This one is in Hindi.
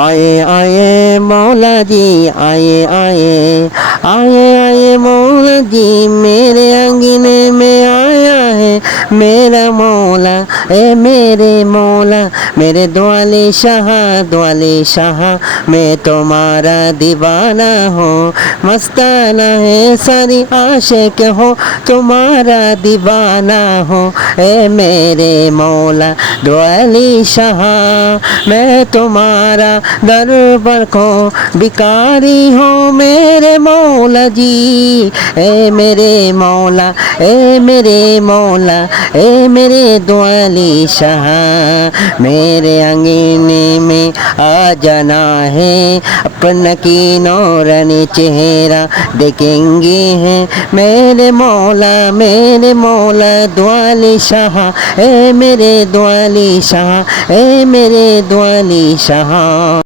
आए आए मौला जी, आए आए, आए आए मौला जी, मेरे अंगने में आया है मेरा मौला। ए मेरे मौला, मेरे द्वाले शाह, द्वाले शाह, मैं तुम्हारा दीवाना हूँ, मस्ताना है सारी आशिक हो, तुम्हारा दीवाना हूँ। ए मेरे मौला द्वाले शाह, मैं तुम्हारा दरबार को भिखारी हूँ मेरे मौला जी। ए मेरे मौला, ए मेरे मौला, ए मेरे द्वाली शाह, मेरे अंगने में आ जाना है, अपना की नूरानी चेहरा देखेंगे हैं मेरे मौला, मेरे मौला द्वाली शाह। ए मेरे द्वाली शाह, ए मेरे द्वाली शाह।